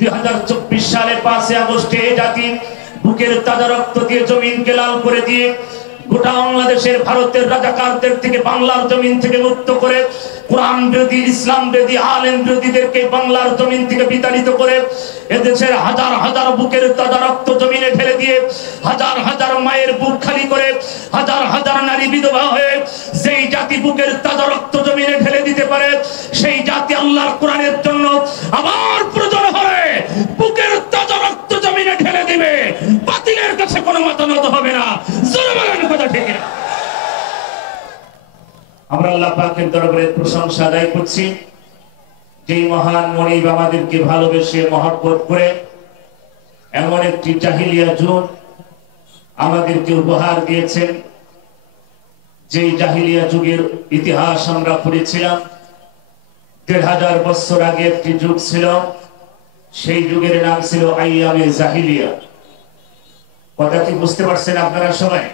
2024 সালে 5 আগস্টে জাতি বুকের তাজা রক্ত দিয়ে জমিনকে লাল করে দিয়ে গোটা বাংলাদেশের ভারতের রাজাকারদের থেকে বাংলার জমিন থেকে মুক্ত করে কোরআন বিরোধী ইসলাম বিরোধী আলেম বিরোধীদেরকে বাংলার জমিন থেকে বিতাড়িত করে এদেশের হাজার হাজার বুকের তাজা রক্ত জমিনে ঢেলে দিয়ে হাজার হাজার মায়ের বুক খালি করে হাজার হাজার নারী বিধবা হয়ে সেই জাতি বুকের তাজা রক্ত জমিনে ঢেলে দিতে পারে, সেই জাতি আল্লাহর কোরআনের জন্য আবার প্রয়োজন হলে বুকের তাজা রক্ত জমিনে ঢেলে দিবে। বাতিলের কাছে কোনো মাথা নত হবে না। জোরে বলেন কথা ঠিক না? আমরা আল্লাহ পাকের দরবারে প্রশংসা আদায় করছি, যেই মহান মনিব আমাদেরকে ভালোবেসে মহব্বত করে এমন একটি জাহিলিয়া যুগ আমাদেরকে উপহার দিয়েছেন। যেই জাহিলিয়া যুগের ইতিহাস আমরা পড়েছিলাম, 1500 বছর আগে একটি যুগ ছিল, সেই যুগের নাম ছিল আইয়ামে জাহিলিয়া। কথা কি বুঝতে পারছেন আপনারা সবাই?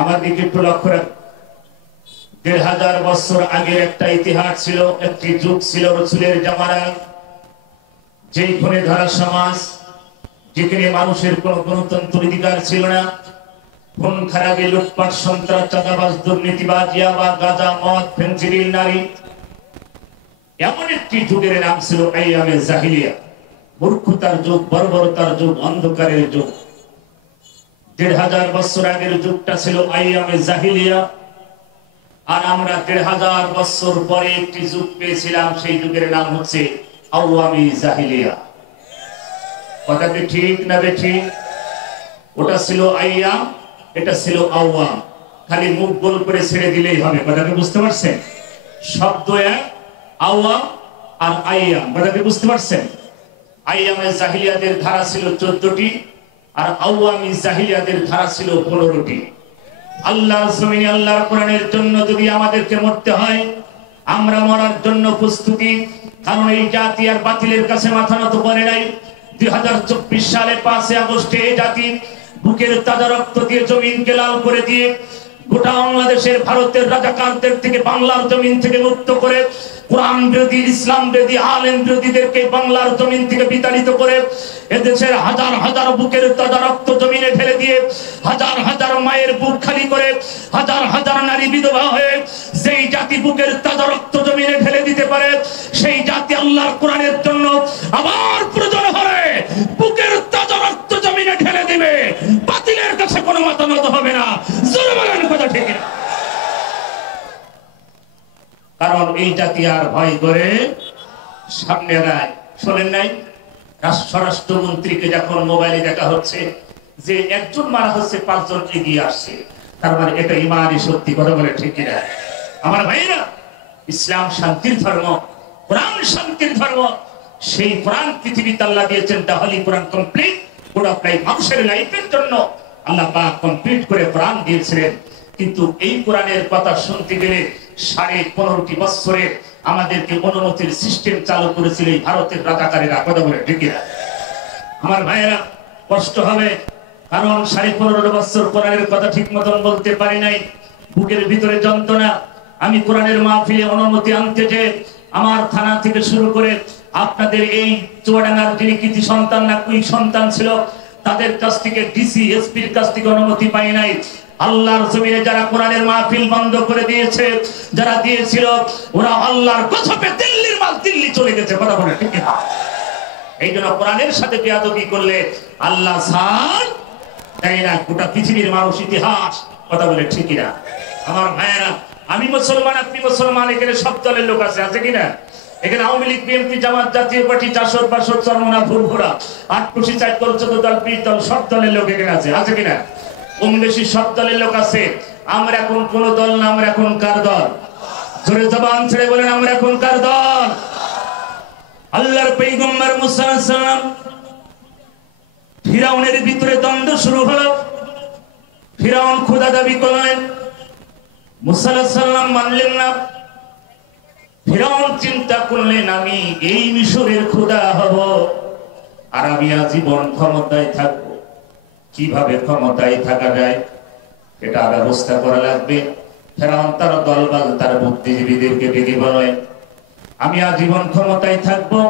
আমার দিকে একটু লক্ষ্য রাখুন। 1500 বছর আগের একটা ইতিহাস ছিল, একটি যুগ ছিল রাসূলের জামানায়, যেই ফোনে ধরা সমাজ, যেখানে মানুষের কোনো গণতন্ত্র অধিকার ছিল না। খুন খারাপি, লুটপাট, সন্ত্রাস, চাঁদাবাজ, দুর্নীতিবাজ, ইয়াবা, গাঁজা, মদ, ফেনসিডিল, নারী, এমন একটি যুগের নাম ছিল আইয়ামে জাহিলিয়া। মূর্খতার যুগ, বর্বরতার যুগ, অন্ধকারের যুগ। 1500 বছর আগের যুগটা ছিল আইয়ামে জাহিলিয়া, আর আমরা 1500 বছর পরে একটি যুগ পেয়েছিলাম, সেই যুগের নাম হচ্ছে আওয়ামী জাহিলিয়া। কথা কি ঠিক না বেঠিক? ওটা ছিল আইয়াম, এটা ছিল আওয়াম। খালি মুখ গোল করে ছেড়ে দিলেই হবে। কথা কি বুঝতে পারছেন? শব্দ এক, আওয়াম আর আইয়াম। কথা কি বুঝতে পারছেন? আইয়ামে জাহিলিয়াদের ধারা ছিল 14টি, আর আওয়ামী জাহিলিয়াদের ধারা ছিল 15টি। আল্লাহর জমিনে আল্লাহর কোরআনের জন্য যদি আমাদেরকে মরতে হয়, আমরা মরার জন্য প্রস্তুতি। কারণ এই জাতি আর বাতিলের কাছে মাথা নত করে নাই। 2024 সালে 5 আগস্টে এই জাতি বুকের তাজা রক্ত দিয়ে জমিনকে লাল করে দিয়ে গোটা বাংলাদেশের ভারতের রাজাকারদের থেকে বাংলার জমিন থেকে মুক্ত করে কোরআন বিরোধী ইসলাম বিরোধী আলেম বিরোধীদেরকে বাংলার জমিন থেকে বিতাড়িত করে এদেশের হাজার হাজার বুকের তাজা রক্ত জমিনে ঢেলে দিয়ে হাজার হাজার মায়ের বুক খালি করে হাজার হাজার নারী বিধবা হয়ে সেই জাতি বুকের তাজা রক্ত জমিনে ঢেলে দিতে পারে, সেই জাতি আল্লাহর কোরআনের জন্য আবার প্রয়োজন হলে বুকের তাজা রক্ত জমিনে ঢেলে দিবে। বাতিলের কাছে কোনো মাথা নত হবে না। জোরে বলেন কথা ঠিক না? কারণ এই জাতি আর ভয় করে সামনে নাই। শোনেন নাই, স্বরাষ্ট্রমন্ত্রীকে যখন মোবাইলে দেখা হচ্ছে যে একজন মারা হচ্ছে 5 জন এগিয়ে আসছে, তার মানে এটা ইমানই সত্যি। কথা বলে ঠিক কিনা আমার ভাইরা? ইসলাম শান্তির ধর্ম, কোরআন শান্তির ধর্ম। সেই কোরআন পৃথিবীতে আল্লাহ দিয়েছেন, তাহলে কোরআন কমপ্লিট পুরো মানুষের লাইফের জন্য আল্লাহ পাক কমপ্লিট করে কোরআন দিয়েছিলেন। কিন্তু এই কোরআনের কথা শুনতে গেলে 15.5 বছরে আমাদেরকে অনুমতির সিস্টেম চালু করেছিল এই ভারতের রাজাকারেরা। কথা বলে ঠিক না আমার ভাইয়েরা? কষ্ট হবে, কারণ 15.5 বছর কোরআনের কথা ঠিক মতন বলতে পারি নাই। বুকের ভিতরে যন্ত্রণা। আমি কোরআনের মাহফিলে অনুমতি আনতে যে আমার থানা থেকে শুরু করে আপনাদের এই চুয়াডাঙ্গার যিনি কৃতি সন্তান না কুই সন্তান ছিল, তাদের কাছ থেকে ডিসি এসপির কাছ থেকে অনুমতি পাই নাই। আল্লাহর জমিনে যারা কোরআনের মাহফিল বন্ধ করে দিয়েছে, যারা দিয়েছিল, ওরা আল্লাহর গজবে দিল্লির মাল দিল্লি চলে গেছে। কথা বলে ঠিক না? এই জন্য কোরআনের সাথে বেয়াদবি করলে আল্লাহ ছাড় দেয় না। গোটা পৃথিবীর মানুষ ইতিহাস। কথা বলে ঠিক না আমার ভাইয়েরা? আমি মুসলমান, আপনি মুসলমান, এখানে সব দলের লোক আছে, আছে কিনা? এখানে আওয়ামী লীগ, বিএনপি, জামাত, জাতীয় পার্টি, জাসদ, বাসদ, চরমনা, ফুরফুরা, 8 খুশি, 4 দল, 14 দল, 20 দল, সব দলের লোক এখানে আছে, আছে কিনা? কম বেশি সব দলের লোক আছে। আমরা এখন কোন দল না, আমরা এখন কার দল? জোরে জবান ছেড়ে বলেন, আমরা এখন কার দল? আল্লাহর পয়গম্বর মুসা আলাইহিস সালাম, ফিরাউনের ভিতরে দ্বন্দ্ব শুরু হলো। ফিরাউন খোদা দাবি করলেন, মুসা আলাইহিস সালাম মানলেন না। ফিরাউন চিন্তা করলেন, আমি এই মিশরের খোদা হব আর আমি আজীবন ক্ষমতায় থাকবো। কিভাবে ক্ষমতায় থাকা যায় এটা ব্যবস্থা করা লাগবে। ফিরাউন তার দলবল, তার বুদ্ধিজীবীদেরকে ডেকে বলেন, আমি আজীবন ক্ষমতায় থাকবো,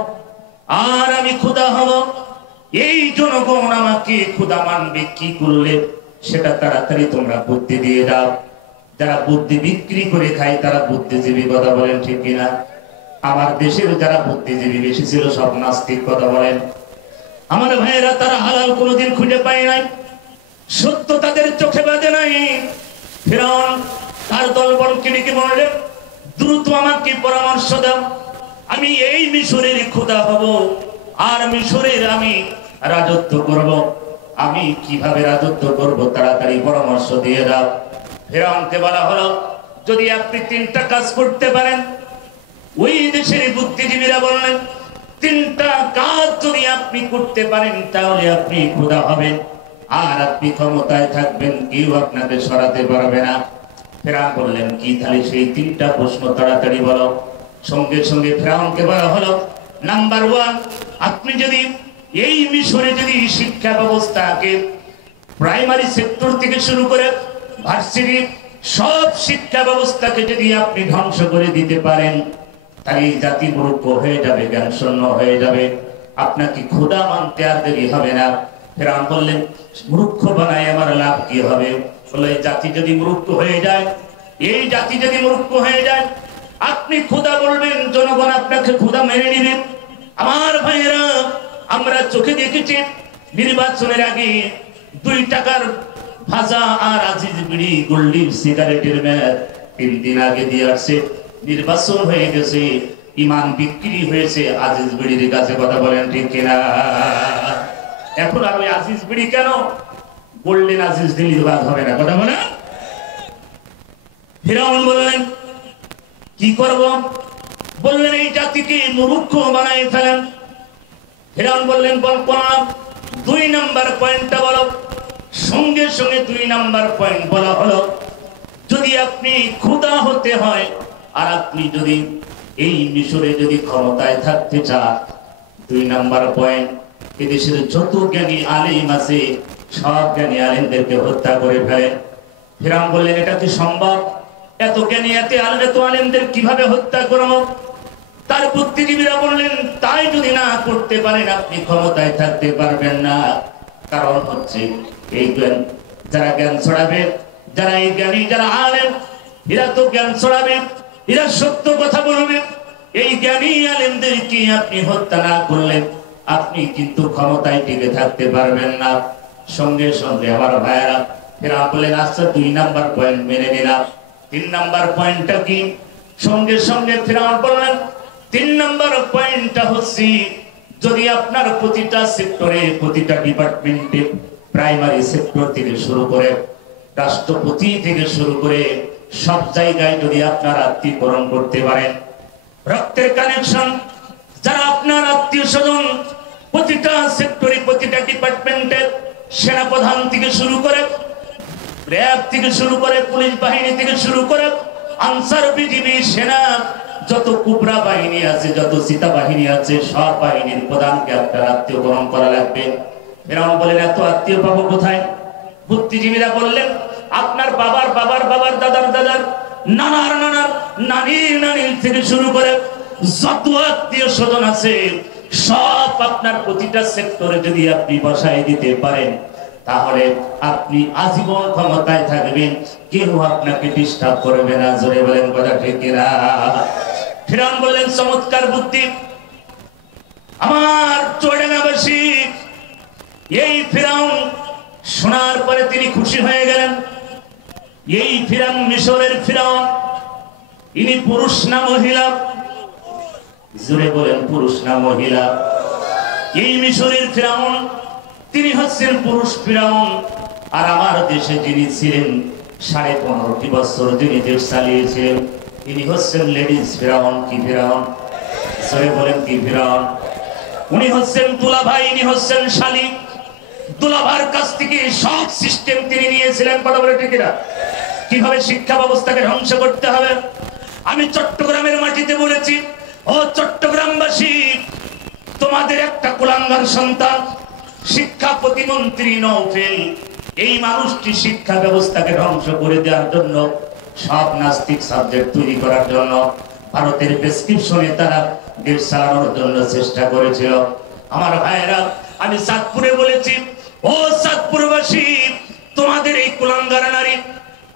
আর আমি খোদা হব। এই জনগণ আমাকে খোদা মানবে কি করলে সেটা তাড়াতাড়ি তোমরা বুদ্ধি দিয়ে দাও। যারা বুদ্ধি বিক্রি করে খায় তারা বুদ্ধিজীবী, কথা বলেন ঠিক কিনা? আমার দেশের যারা বুদ্ধিজীবী বেশি ছিল সব নাস্তিক, কথা বলেন। আমার ভাইয়েরা, তারা হালাল কোনোদিন খুঁজে পায় নাই, সত্য তাদের চোখে বাজে নাই। ফিরআউন তার দলবলকে ডেকে বললেন, দ্রুত আমাকে পরামর্শ দাও, আমি এই মিশরের খোদা হব আর মিশরের আমি রাজত্ব করব। আমি কিভাবে রাজত্ব করব তাড়াতাড়ি পরামর্শ দিয়ে দাও। ফিরআউনকে বলা হলো, যদি আপনি 3টা কাজ করতে পারেন। ওই দেশের বুদ্ধিজীবীরা বললেন, 3টা কাজ যদি আপনি করতে পারেন তাহলে আপনি খোদা হবেন আর আপনি ক্ষমতায় থাকবেন, কেউ আপনাকে সরাতে পারবে না। ফিরআউন বললেন, কি? তাহলে সেই 3টা প্রশ্ন তাড়াতাড়ি বলো। সঙ্গে সঙ্গে ফিরআউনকে বলা হলো, নাম্বার 1, আপনি যদি এই মিশরে যদি শিক্ষা ব্যবস্থাকে প্রাইমারি সেক্টর থেকে শুরু করে ভার্সিটি সব শিক্ষা ব্যবস্থাকে যদি আপনি ধ্বংস করে দিতে পারেন তাহলে জাতি মূর্খ হয়ে যাবে, জ্ঞান শূন্য হয়ে যাবে, আপনাকে খোদা মানতে আর দেরি হবে না। ফিরআউন বললেন, মূর্খ বানায় আমার লাভ কি হবে? বলে, জাতি যদি মূর্খ হয়ে যায়, এই জাতি যদি মূর্খ হয়ে যায়, আপনি খোদা বলবেন, জনগণ আপনাকে খোদা মেনে নেবে। আমার ভাইয়েরা, আমরা চোখে দেখেছি নির্বাচনের আগে 2 টাকার ভাজা আর আজিজ বিড়ি গোল্ডি সিগারেটের ম্যাচ 3 দিন আগে দিয়ে আসছে। নির্বাচন হয়ে গেছে, ইমান বিক্রি হয়েছে আজিজ বিড়ির কাছে, কথা বলেন ঠিক কিনা? এখন আর ওই আজিজ বিড়ি কেন, গোল্ডেন আজিজ দিল্লির বাদ হবে না, কথা বলেন। ফিরআউন বললেন, কি করব? বললেন, এই জাতিকে মূর্খ বানায় ফেলেন। ফিরআউন বললেন, বললাম 2 নাম্বার পয়েন্টটা বলো। সঙ্গে সঙ্গে 2 নাম্বার পয়েন্ট বলা হলো, যদি আপনি খোদা হতে হয় আর আপনি যদি এই মিশরে যদি ক্ষমতায় থাকতে চান, 2 নাম্বার পয়েন্ট, এদেশের যত জ্ঞানী আলেম আছে সব জ্ঞানী আলেমদেরকে হত্যা করে ফেলেন। ফিরআউন বললেন, এটা কি সম্ভব? এত জ্ঞানী এত আলেমদের কিভাবে হত্যা করব? তার বুদ্ধিজীবীরা বললেন, তাই যদি না করতে পারেন আপনি ক্ষমতায় থাকতে পারবেন না। কারণ হচ্ছে এই জ্ঞান, যারা জ্ঞান ছড়াবে, যারা এই জ্ঞানী, যারা আলেম, এরা তো জ্ঞান ছড়াবে, এরা সত্য কথা বলবে। এই জ্ঞানী আলেমদেরকে আপনি হত্যা না করলেন আপনি কিন্তু ক্ষমতায় টিকে থাকতে পারবেন না। সঙ্গে সঙ্গে আমার ভাইয়েরা ফিরআউন বললেন, আচ্ছা 2 নাম্বার পয়েন্ট মেনে নিলাম। 3 নাম্বার পয়েন্টটা কি? সঙ্গে সঙ্গে ফিরআউন বললেন, 3 নাম্বার পয়েন্টটা হচ্ছে, যদি আপনার প্রতিটা সেক্টরে, প্রতিটা ডিপার্টমেন্টে, প্রাইমারি সেক্টর থেকে শুরু করে রাষ্ট্রপতি থেকে শুরু করে সব জায়গায় যদি আপনার আত্মীয়করণ করতে পারেন, রক্তের কানেকশন যারা আপনার আত্মীয় স্বজন, প্রতিটা সেক্টরে, প্রতিটা ডিপার্টমেন্টের সেনাপ্রধান থেকে শুরু করে, র্যাব থেকে শুরু করে, পুলিশ বাহিনী থেকে শুরু করে, আনসার, বিজিবি, সেনা, যত কুবরা বাহিনী আছে, যত সীতা বাহিনী আছে, সব বাহিনীর প্রধানকে আপনার আত্মীয়করণ করা লাগবে। ফিরআউন বলেন, এত আত্মীয় পাবো কোথায়? বুদ্ধিজীবীরা বললেন, আপনার বাবার বাবার বাবার, দাদার দাদার, নানার নানার, নানির নানির থেকে শুরু করে যত আত্মীয় স্বজন আছে সব আপনার প্রতিটা সেক্টরে যদি আপনি বসায় দিতে পারেন তাহলে আপনি আজীবন ক্ষমতায় থাকবেন, কেউ আপনাকে ডিস্টার্ব করবে না। জোরে বলেন, কথা ঠিক কিনা? ফিরআউন বললেন, চমৎকার বুদ্ধি। আমার চুয়াডাঙ্গাবাসী এই ফিরআউন শোনার পরে তিনি খুশি হয়ে গেলেন। এই ফিরআউন মিশরের ফিরআউন, ইনি পুরুষ না মহিলা? জোরে বলেন, পুরুষ না মহিলা? এই মিশরের ফিরআউন তিনি হচ্ছেন পুরুষ ফিরআউন। আর আমার দেশে যিনি ছিলেন 15.5 বছর যিনি দেশ চালিয়েছিলেন তিনি হচ্ছেন লেডিস ফিরআউন। কি ফিরআউন? জোরে বলেন, কি ফিরআউন? উনি হচ্ছেন দুলাভাই, ইনি হচ্ছেন শালী। দুলাভার কাছ থেকে সব সিস্টেম তিনি নিয়েছিলেন, কথা বলে ঠিক না? কিভাবে শিক্ষা ব্যবস্থাকে ধ্বংস করতে হবে। আমি চট্টগ্রামের মাটিতে বলেছি, ও চট্টগ্রামবাসী, তোমাদের একটা কুলাঙ্গার সন্তান শিক্ষা প্রতিমন্ত্রী নওফেল, এই মানুষটি শিক্ষা ব্যবস্থাকে ধ্বংস করে দেওয়ার জন্য, সব নাস্তিক সাবজেক্ট তৈরি করার জন্য ভারতের প্রেসক্রিপশনে তারা দেশ চালানোর জন্য চেষ্টা করেছিল। আমার ভাইয়েরা, আমি চাঁদপুরে বলেছি, ও চাঁদপুরবাসী, তোমাদের এই কুলাঙ্গার নারী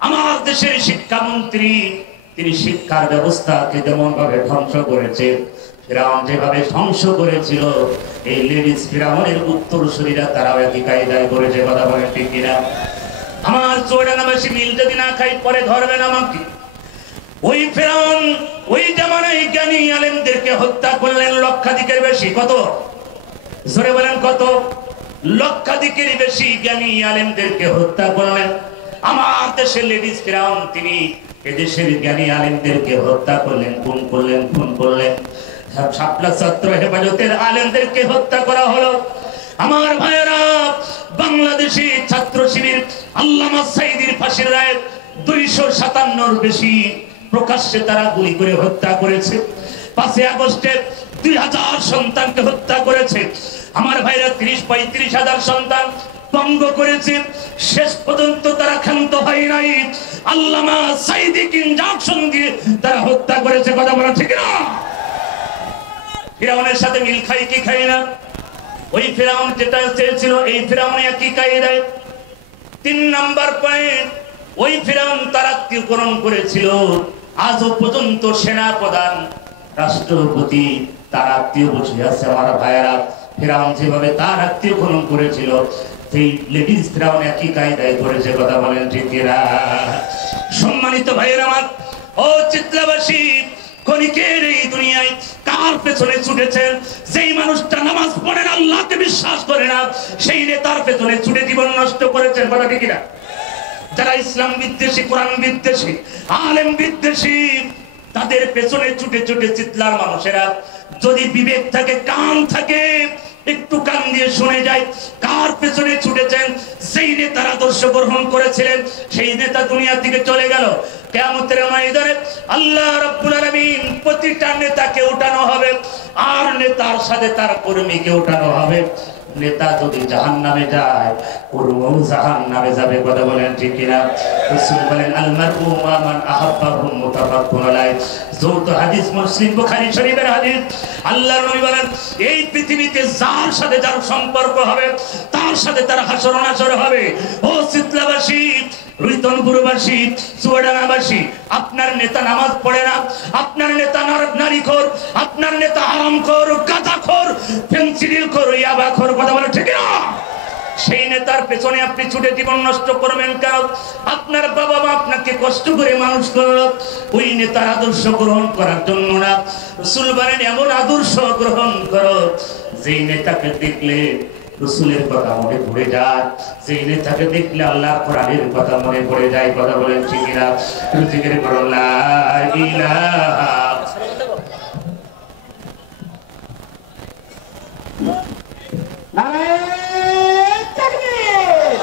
আমার দেশের শিক্ষামন্ত্রী, তিনি শিক্ষার ব্যবস্থাকে যেমন ভাবে ধ্বংস করেছে, ফিরাউন যেভাবে ধ্বংস করেছিল, এই লেডিস ফিরাউনের উত্তরসূরিরা তারাও একই কায়দায় করেছে। কথা বলেন ঠিক কিনা? আমার চুয়াডাঙ্গাবাসী মিল যদি না খাই পরে ধরবেন আমাকে। ওই ফিরাউন ওই জামানায় জ্ঞানী আলেমদেরকে হত্যা করলেন লক্ষাধিকের বেশি। কত? জোরে বলেন কত? লক্ষাধিকের বেশি জ্ঞানী আলেমদেরকে হত্যা করলেন। আমার দেশের লেডিস ফিরাউন তিনি এদেশের জ্ঞানী আলেমদেরকে হত্যা করলেন, খুন করলেন, খুন করলেন। শাপলা ছাত্র হেফাজতের আলেমদেরকে হত্যা করা হলো। আমার ভাইয়েরা, বাংলাদেশি ছাত্র শিবির আল্লামা সাঈদীর ফাঁসির রায় 257 বেশি প্রকাশ্যে তারা গুলি করে হত্যা করেছে। 5 আগস্টে 2000 সন্তানকে হত্যা করেছে। আমার ভাইরা 30-35 হাজার সন্তান ভঙ্গ করেছে। শেষ পর্যন্ত তারা ক্ষান্ত হয় নাই, আল্লামা সাঈদীকে ইনজাকশন দিয়ে তারা হত্যা করেছে। কথা বলা ঠিক না? ফিরাউনের সাথে মিল খাই কি খাই না? ওই ফিরাউন যেটা চেয়েছিল এই ফিরাউন একই কায়দায়। 3 নাম্বার পয়েন্ট, ওই ফিরাউন তার আত্মীয়করণ করেছিল। আজও পর্যন্ত সেনা প্রধান, রাষ্ট্রপতি তার আত্মীয় বসে আছে। আমার ভাইয়েরা, ফিরাউন যেভাবে তার আত্মীয়করণ করেছিল, সেই লেডিস ফিরাউন একই কায়দায় করেছে। কথা বলেন ঠিক কিনা? সম্মানিত ভাইয়েরা আমার, ও চিত্রাবাসী, ক্ষণিকের এই দুনিয়ায় কার পেছনে ছুটেছেন? যেই মানুষটা নামাজ পড়ে না, আল্লাহকে বিশ্বাস করে না, সেই নেতার পেছনে ছুটে জীবন নষ্ট করেছেন। কথা ঠিক কিনা? যারা ইসলাম বিদ্বেষী, কোরআন বিদ্বেষী, আলেম বিদ্বেষী, তাদের পেছনে ছুটে ছুটে চিৎলার মানুষেরা, যদি বিবেক থাকে, কান থাকে, একটু কান দিয়ে শুনে যায় কার পেছনে ছুটেছেন। সেই নেতার আদর্শ গ্রহণ করেছিলেন, সেই নেতা দুনিয়া থেকে চলে গেল। কিয়ামতের ময়দানে আল্লাহ রাব্বুল আলামিন প্রতিটা নেতাকে উঠানো হবে, আর নেতার সাথে তার কর্মীকে উঠানো হবে। নেতা যদি জাহান্নামে যায়, কর্মীও জাহান্নামে যাবে। কথা বলেন ঠিক কিনা? রাসূল বলেন, আল মারউ মা মান আহাব্বাহু মুতাফাক্কুন আলাইহি। যৌথ হাদিস, মুসলিম বুখারী শরীফের হাদিস। আল্লাহর নবী বলেন, এই পৃথিবীতে যার সাথে যার সম্পর্ক হবে, তার সাথে তার হাসর নাসর হবে। ও চিত্লাবাসী, রুইতনপুরবাসী, চুয়াডাঙ্গাবাসী, আপনার নেতা নামাজ পড়ে না, আপনার নেতা নারীখোর, আপনার নেতা হারামখোর, গাঁজাখোর, ফেনসিডিলখোর, ইয়াবাখোর। কথা বলে ঠিক না? সেই নেতার পেছনে আপনি ছুটে জীবন নষ্ট করবেন কেন? আপনার বাবা মা আপনাকে কষ্ট করে মানুষ করলো ওই নেতার আদর্শ গ্রহণ করার জন্য না। রাসূল বলেন, এমন আদর্শ গ্রহণ করো যেই নেতাকে দেখলে রাসূলের কথা মনে পড়ে যায়, সেই নেতাকে দেখলে আল্লাহর কোরআনের কথা মনে পড়ে যায়। কথা বলেন ঠিক না? জিকির করুন লা ইলাহা। নারায়ে তাকবীর,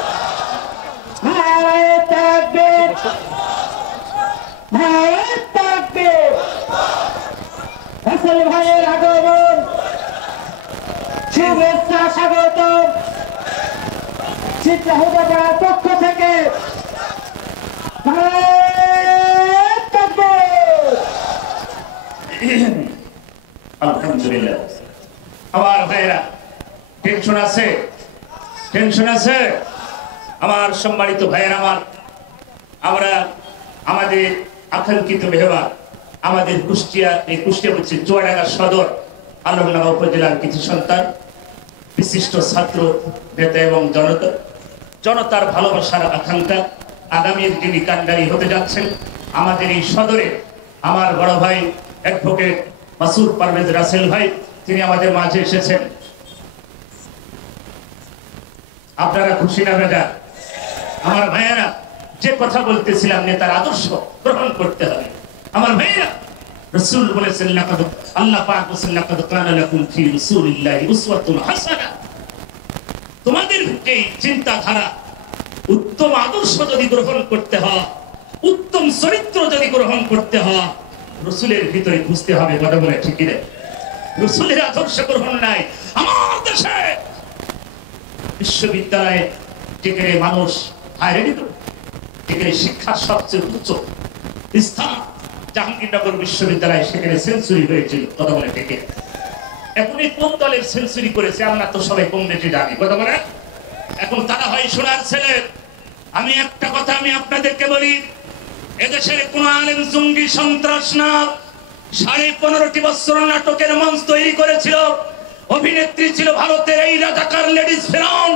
নারায়ে তাকবীর, নারায়ে তাকবীর। রাসূল ভাইয়ের আগমন, শুভেচ্ছা, স্বাগতম চিত্রহুদার পক্ষ থেকে। নারায়ে তাকবীর। আলহামদুলিল্লাহ। আমার ভাইরা, টেনশন আছে? টেনশন আছে? আমার সম্মানিত ভাইয়ের আমার, আমরা আমাদের আকাঙ্ক্ষিত মেহমান, আমাদের কুষ্টিয়া, এই কুষ্টিয়া হচ্ছে চুয়াডাঙ্গা সদর আলমডাঙ্গা উপজেলার কিছু সন্তান, বিশিষ্ট ছাত্র নেতা এবং জনতার ভালোবাসার আকাঙ্ক্ষা, আগামীর যিনি কান্ডারি হতে যাচ্ছেন আমাদের এই সদরে, আমার বড় ভাই অ্যাডভোকেট মাসুদ পারভেজ রাসেল ভাই, তিনি আমাদের মাঝে এসেছেন। আপনারা খুশি না বেটা? আমার ভাইয়েরা, যে কথা বলতেছিলাম, নেতার আদর্শ গ্রহণ করতে হবে। আমার ভাইয়েরা, রাসূল বলেছেন, লাকাদ, আল্লাহ পাক বলেছেন, লাকাদ কানা লাকুম ফি রাসূলিল্লাহি উসওয়াতুন হাসানা। তোমাদের যে চিন্তাধারা, উত্তম আদর্শ যদি গ্রহণ করতে হয়, উত্তম চরিত্র যদি গ্রহণ করতে হয়, রাসূলের ভিতরে বুঝতে হবে। কথা বলে ঠিক কি? রাসূলের আদর্শ গ্রহণ নাই। আমার দেশে বিশ্ববিদ্যালয়ে যেখানে মানুষ হায়ার এডুকেশন, যেখানে শিক্ষার সবচেয়ে উচ্চ স্থান, জাহাঙ্গীরনগর বিশ্ববিদ্যালয় সেখানে সেঞ্চুরি হয়েছিল, কথা বলে ঠিক। এখন এই কোন দলের সেঞ্চুরি করেছে আমরা তো সবাই কম বেশি জানি, কথা বলে। এখন তারা হয় সোনার ছেলে। আমি একটা কথা আমি আপনাদেরকে বলি, এদেশের কোন আলেম জঙ্গি সন্ত্রাস না। 15.5 বছর নাটকের মঞ্চ তৈরি করেছিল, অভিনেত্রী ছিল ভারতের এই রাজাকার লেডিস ফেরাউন।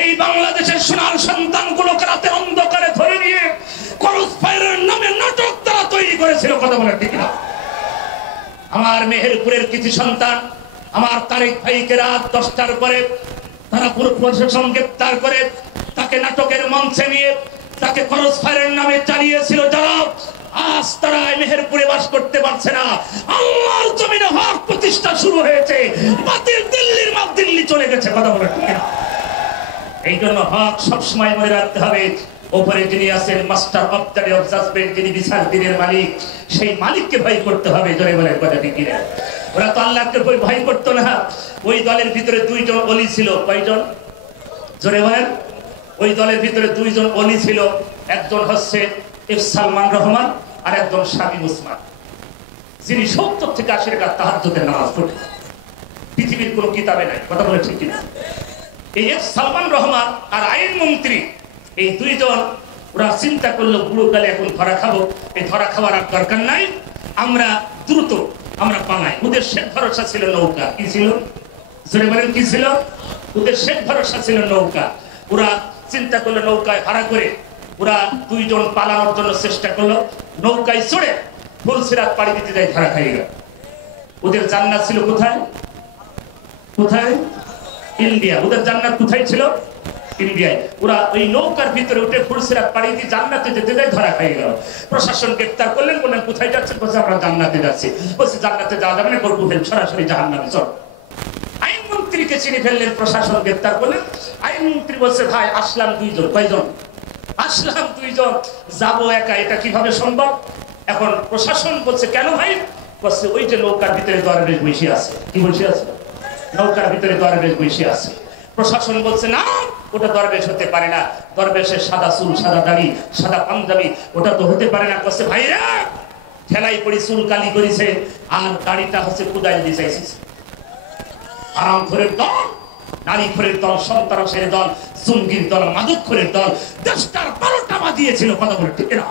এই বাংলাদেশের সোনার সন্তানগুলোকে রাতে অন্ধকারে ধরে নিয়ে ক্রস ফায়ারের নামে নাটক তারা তৈরি করেছিল, কথা বলে ঠিক না। আমার মেহেরপুরের কিছু সন্তান, আমার তারেক ভাইকে রাত 10টার পরে তারা পুরো প্রশাসন গ্রেপ্তার করে তাকে নাটকের মঞ্চে নিয়ে তাকে ক্রস ফায়ারের নামে চালিয়েছিল। যারা আজ তারা মেহেরপুরে বাস করতে পারছে না। আল্লাহর জমিনে হক প্রতিষ্ঠা শুরু হয়েছে, বাতিল দিল্লির মাপ দিল্লি চলে গেছে, কথা বলে ঠিক না। এই জন্য হক সবসময় মনে রাখতে হবে, ওপরে যিনি আছেন master of the day of judgement, যিনি বিচার দিনের মালিক, সেই মালিককে ভয় করতে হবে। জোরে বলেন কথা ঠিক কিনা? ওরা তো আল্লাহকে ভয় করতো না। ওই দলের ভিতরে 2 জন ওলি ছিল। কয়জন? জোরে বলেন। ওই দলের ভিতরে 2 জন ওলি ছিল। একজন হচ্ছে সালমান রহমান আর একজন শামীম ওসমান, যিনি 70 থেকে 80 রাকাত তাহাজ্জুদের নামাজ পড়েন। পৃথিবীর কোনো কিতাবে নাই, কথা বলে ঠিক কিনা? এই সালমান রহমান আর আইন মন্ত্রী, এই 2 জন ওরা চিন্তা করলো বুড়োকালে এখন ধরা খাবো, এই ধরা খাওয়ার আর দরকার নাই, আমরা দ্রুত আমরা পালাই। ওদের শেষ ভরসা ছিল নৌকা। কি ছিল? জোরে বলেন কি ছিল? ওদের শেষ ভরসা ছিল নৌকা। ওরা চিন্তা করলো নৌকায় ভাড়া করে ওরা 2 জন পালানোর জন্য চেষ্টা করলো। নৌকায় চড়ে ফুলসিরাত পাড়ি দিতে যায়, ধরা খাই গেল। ওদের জান্নাত ছিল কোথায়? কোথায়? ইন্ডিয়া। ওদের জান্নাত কোথায় ছিল? ইন্ডিয়ায়। ওরা ওই নৌকার ভিতরে উঠে ফুলসিরাত পাড়ি দিয়ে জান্নাতে যেতে যায়, ধরা খাই গেল। প্রশাসন গ্রেফতার করলেন, বললেন কোথায় যাচ্ছেন? বলছে আমরা জান্নাতে যাচ্ছি। বলছে জান্নাতে যাওয়া যাবে না, করবো সরাসরি জাহান্নামে চল। আইন মন্ত্রীকে চিনে ফেললেন, প্রশাসন গ্রেফতার করলেন। আইন মন্ত্রী বলছে ভাই আসলাম 2 জন। কয়জন? আসলাম 2 জন, যাবো একা, এটা কিভাবে সম্ভব? এখন প্রশাসন বলছে কেন ভাই? বলছে ওই যে নৌকার ভিতরে দরবেশ বসে আছে। কি বসে আছে? নৌকার ভিতরে দরবেশ বসে আছে। প্রশাসন বলছে না, ওটা দরবেশ হতে পারে না, দরবেশের সাদা চুল, সাদা দাড়ি, সাদা পাঞ্জাবি, ওটা তো হতে পারে না। বলছে ভাইরা ঠেলাই পড়ি চুল কালি করেছে আর দাড়িটা হচ্ছে কুদাই দিয়ে চাইছে। আরাম ঘরের দল, নারী ঘরের দল, সন্ত্রাসের দল, জঙ্গির দল, মাদক ঘরের দল, 10টার 12টা বাজিয়েছিল, কথা বলে ঠিক না।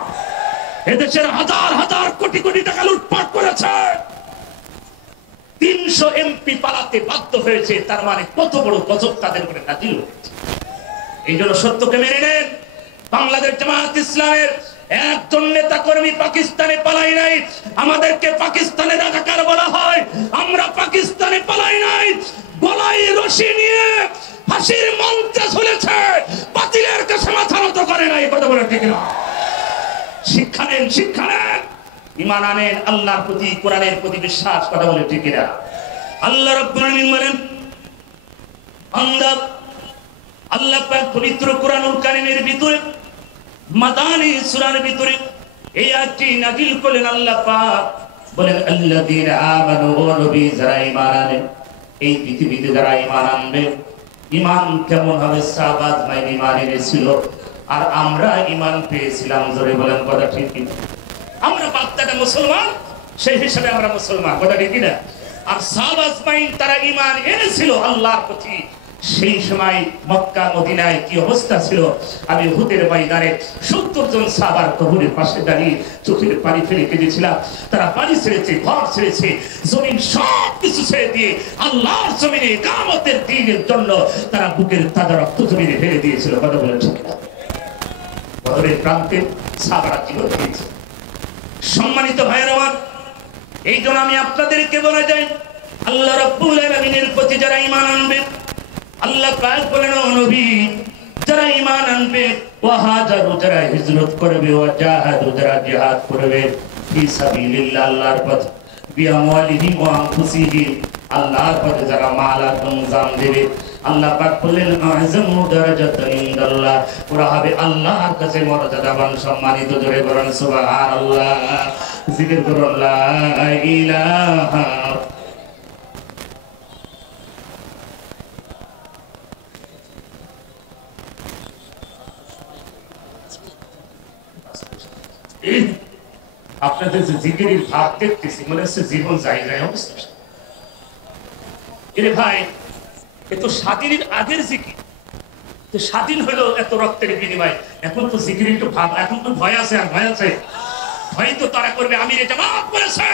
এদেশের হাজার হাজার কোটি কোটি টাকা লুটপাট করেছে। 300 এমপি পালাতে বাধ্য হয়েছে, তার মানে কত বড় গজব তাদের উপরে নাজিল হয়েছে। এই জন্য সত্যকে মেনে নেন। বাংলাদেশ জামায়াত ইসলামের একজন নেতা কর্মী পাকিস্তানে পালাই নাই। আমাদেরকে পাকিস্তানে রাজাকার বলা হয়, আমরা পাকিস্তানে পালাই নাই। গলায় রশি নিয়ে ফাঁসির মঞ্চে ঝুলেছে, বাতিলের কাছে মাথা নত করে নাই, কথা বলে ঠিক না। শিক্ষা নেন, শিক্ষা নেন, ঈমান আনেন, আল্লাহর প্রতি, কোরআনের প্রতি বিশ্বাস, কথা বলে ঠিক না। আল্লাহ রাব্বুল আলামিন বলেন, আল্লাহ পাক পবিত্র কোরআনুল কারীমের ভিতরে মাদানী সূরার ভিতরে এই আয়াতটি নাযিল করলেন। আল্লাহ পাক বলেন আল্লাযীনা আমানু ওয়া নবী, যারা ঈমান আনে, এই পৃথিবীতে যারা ঈমান আনবে। ঈমান কেমন হবে? সাহাবাত মাই ঈমান এনেছিল আর আমরা ঈমান পেয়েছিলাম। জোরে বলেন কথা ঠিক কি? আমরা বাপদাদা মুসলমান, সেই হিসাবে আমরা মুসলমান, কথা ঠিক না। আর সাহাবাত মাই তারা ঈমান এনেছিল আল্লাহর প্রতি। সেই সময় মক্কা মদিনায় কি অবস্থা ছিল? আমি উহুদের ময়দানে 70 জন সাহাবার কবরের পাশে দাঁড়িয়ে চোখের পানি ফেলে কেঁদেছিলাম। তারা বাড়ি ছেড়েছে, ঘর ছেড়েছে, জমিন সব কিছু ছেড়ে দিয়ে আল্লাহর জমিনে ইকামতের দ্বীনের জন্য তারা বুকের তাজা রক্ত জমিনে ফেলে দিয়েছিল, কথা বলেছে। বদরের প্রান্তে সাহাবারা জীবন দিয়েছে। সম্মানিত ভাইয়ের আমার, এই জন্য আমি আপনাদেরকে বলে যাই, আল্লাহ রাব্বুল আলামিনের প্রতি যারা ঈমান আনবে, আল্লাহ পাক বলেন ও নবী, যারা ঈমান আনবে, ওয়া হাজারু, যারা হিজরত করবে, ওয়া জাহাদু, যারা জিহাদ করবে, ফি সাবিলিল্লাহ, আল্লাহর পথে, বিআমওয়ালিহিম ওয়া আনফুসিহিম, আল্লাহর পথে যারা মাল আর জান দেবে, আল্লাহ পাক বলেন আযমু দারাজাতান ইনদাল্লাহ, ওরা হবে আল্লাহর কাছে মর্যাদাবান, সম্মানিত। জোরে বলেন সুবহানাল্লাহ, জিকির করুন লা ইলাহা। আপনাদের যে জিকিরের ভাব দেখতেছি মনে হচ্ছে জীবন যায় যায় অবস্থা। এরে ভাই, এ তো স্বাধীনের আগের জিকির, তো স্বাধীন হলো এত রক্তের বিনিময়। এখন তো জিকিরের একটু ভাব, এখন তো ভয় আছে। আর ভয় আছে, হয়তো তারা করবে আমির এটা মাফ করেছে,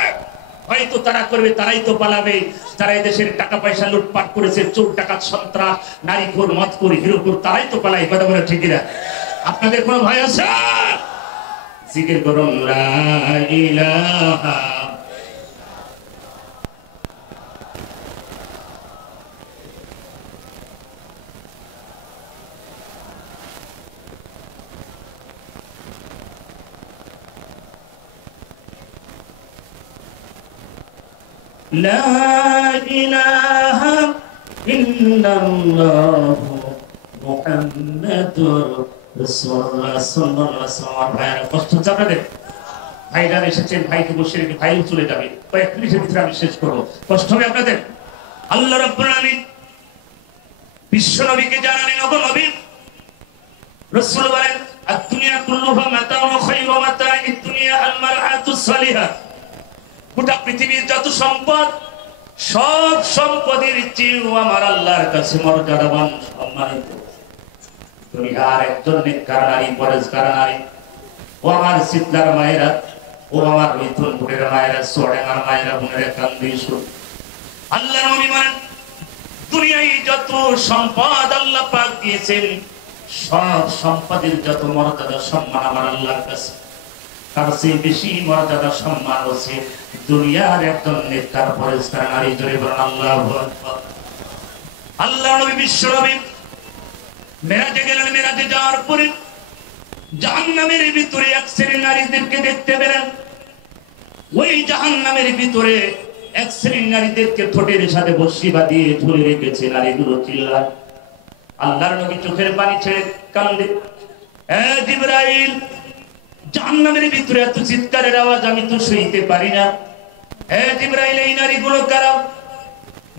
হয়তো তারা করবে, তারাই তো পালাবে যারা এই দেশের টাকা পয়সা লুটপাট করেছে, চোর ডাকাত সন্ত্রাস নারী খোর মদ খোর হিরো খোর, তারাই তো পালাই। কথা বলে ঠিক না? আপনাদের কোনো ভয় আছে? জিকির করুন লা ইলাহা লা ইলাহা ইল্লাল্লাহ মুহাম্মাদুর রাসূলুল্লাহ সাল্লাল্লাহু আলাইহি ওয়াসাল্লাম। ভাইরা কষ্ট চাপাতে, ভাইরা এসেছেন, ভাইকে বসে রেখে ভাইও চলে যাবে, কয়েক মিনিটের ভিতরে আমি শেষ করবো। কষ্ট হবে আপনাদের? আল্লাহ রাব্বুল আলামিন বিশ্ব নবীকে জানালেন, ওগো নবী, রাসূল বলেন আদ-দুনিয়া কুল্লুহা মাতাউন খায়রু মাতাইদ দুনিয়া আল মারআতুস সালিহা। গোটা পৃথিবীর যত সম্পদ, সব সম্পদের চেয়েও আমার আল্লাহর কাছে মর্যাদাবান, সম্মানিত দুনিয়ার একজন নেককার নারী, পরেজগার নারী। ও আমার শীতলার মায়েরা, ও আমার মিথুনপুরের মায়েরা, সোয়াডাঙ্গার মায়েরা, বোনেরা, কান্দিস। আল্লাহ নবী বলেন দুনিয়ায় যত সম্পদ আল্লাহ পাক দিয়েছেন, সব সম্পদের যত মর্যাদা সম্মান আমার আল্লাহর কাছে, তার চেয়ে বেশি মর্যাদা সম্মান হচ্ছে দুনিয়ার একজন নেককার পরেজগার নারী। জোরে বলেন আল্লাহু আকবার। আল্লাহ নবী বিশ্ব নবী মেরাজে গেলেন। মেরাজে যাওয়ার পরে জাহান্নামের ভিতরে এক শ্রেণীর নারীদেরকে দেখতে পেলেন। ওই জাহান্নামের ভিতরে এক শ্রেণীর নারীদেরকে ঠোঁটের সাথে বসি বাঁধিয়ে ঝুলে রেখেছে। নারীগুলো চিল্লায়। আল্লাহর নবী চোখের পানি ছেড়ে কান্দে, এ জিবরাইল, জাহান্নামের ভিতরে এত চিৎকারের আওয়াজ আমি তো সইতে পারি না। হে জিবরাইল, এই নারীগুলো কারা?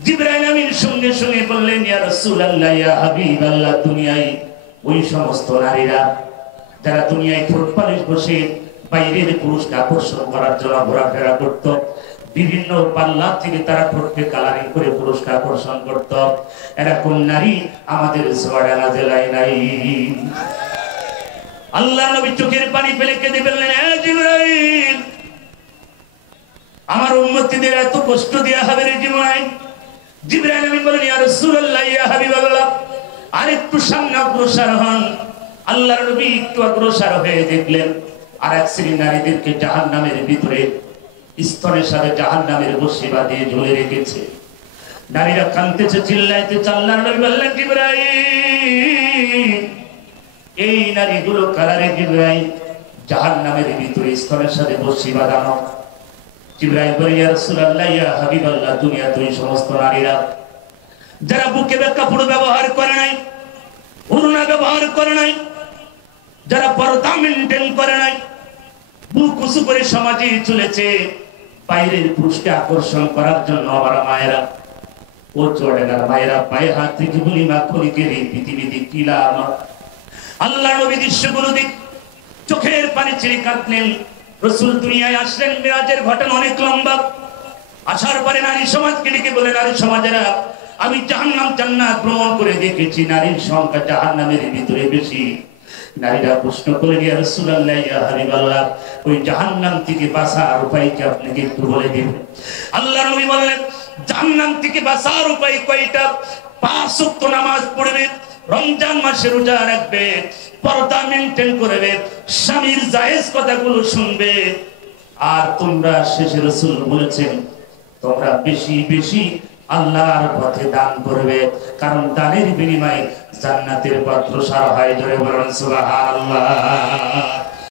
জিবরাইল আমিন সঙ্গে সঙ্গে বললেন, ইয়া রাসূলুল্লাহ, ইয়া হাবিবাল্লাহ, দুনিয়ায় ওই সমস্ত নারীরা যারা দুনিয়ায় ঠোঁট পালিশ বসে বাইরের পুরুষকে আকর্ষণ করার জন্য ঘোরাফেরা করত, বিভিন্ন পাল্লা থেকে তারা ঠোঁটকে কালারিং করে পুরুষকে আকর্ষণ করত, এরকম নারী আমাদের সোয়াডাঙ্গা জেলায় নাই। আল্লাহ নবী চোখের পানি ফেলে কেঁদে ফেললেন, হে জিবরাইল, আমার উম্মতীদের এত কষ্ট দেয়া হবে রে জীবনে? জিবরাইল আমিন বলেন, ইয়া রাসূলুল্লাহ, ইয়া হাবিবাল্লাহ, আরেকটু সামনে অগ্রসর হন। আল্লাহর নবী একটু অগ্রসর হয়ে দেখলেন আর এক শ্রেণীর নারীদেরকে জাহান্নামের ভিতরে স্তনের সাথে জাহান্নামের বসি বাঁধিয়ে ঝুলে রেখেছে। নারীরা কাঁদতেছে, চিল্লাইতেছে। আল্লাহর নবী বললেন, জিবরাইল, এই নারীগুলো কারা রে জিবরাইল? জাহান্নামের ভিতরে স্তনের সাথে বসি বাঁধানো। জিবরাইল বলে, ইয়া রাসূলুল্লাহ, ইয়া হাবিবাল্লাহ, দুনিয়াতে ওই সমস্ত নারীরা যারা বুকে কাপড় ব্যবহার করে নাই, ওড়না ব্যবহার করে নাই, যারা পর্দা মেনটেন করে নাই, বুক উঁচু করে সমাজে চলেছে বাইরের পুরুষকে আকর্ষণ করার জন্য। আমার মায়েরা, ও চড়েনার মায়েরা, পায়ে হাত থেকে বলি মা খরিকের এই পৃথিবী দিলা আমার। আল্লাহ নবী দৃশ্যগুলো দিক চোখের পানি ছেড়ে কাঁদলেন। রাসূল দুনিয়ায় আসলেন, মিরাজের ঘটনা অনেক লম্বা। আসার পরে নারী সমাজকে ডেকে বলে, নারী সমাজেরা, আমি জাহান্নাম জান্নাত ভ্রমণ করে দেখেছি, নারীর সংখ্যা জাহান্নামের ভিতরে বেশি। নারীরা প্রশ্ন করলেন, ইয়া রাসূলুল্লাহ, ইয়া হাবিবাল্লাহ, ওই জাহান্নাম থেকে বাঁচার উপায় কি আপনাকে একটু বলে দিন? আল্লাহর নবী বললেন, জাহান্নাম থেকে বাঁচার উপায় কয়টা? 5 ওয়াক্ত নামাজ পড়বে, রমজান মাসে রোজা রাখবে, পর্দা মেনটেন করবে, স্বামীর জায়েজ কথাগুলো শুনবে। আর তোমরা, শেষে রাসূল বলেছেন, তোমরা বেশি বেশি আল্লাহর পথে দান করবে, কারণ দানের বিনিময়ে জান্নাতের পথ প্রসার হয়। জোরে বলুন সুবহানাল্লাহ।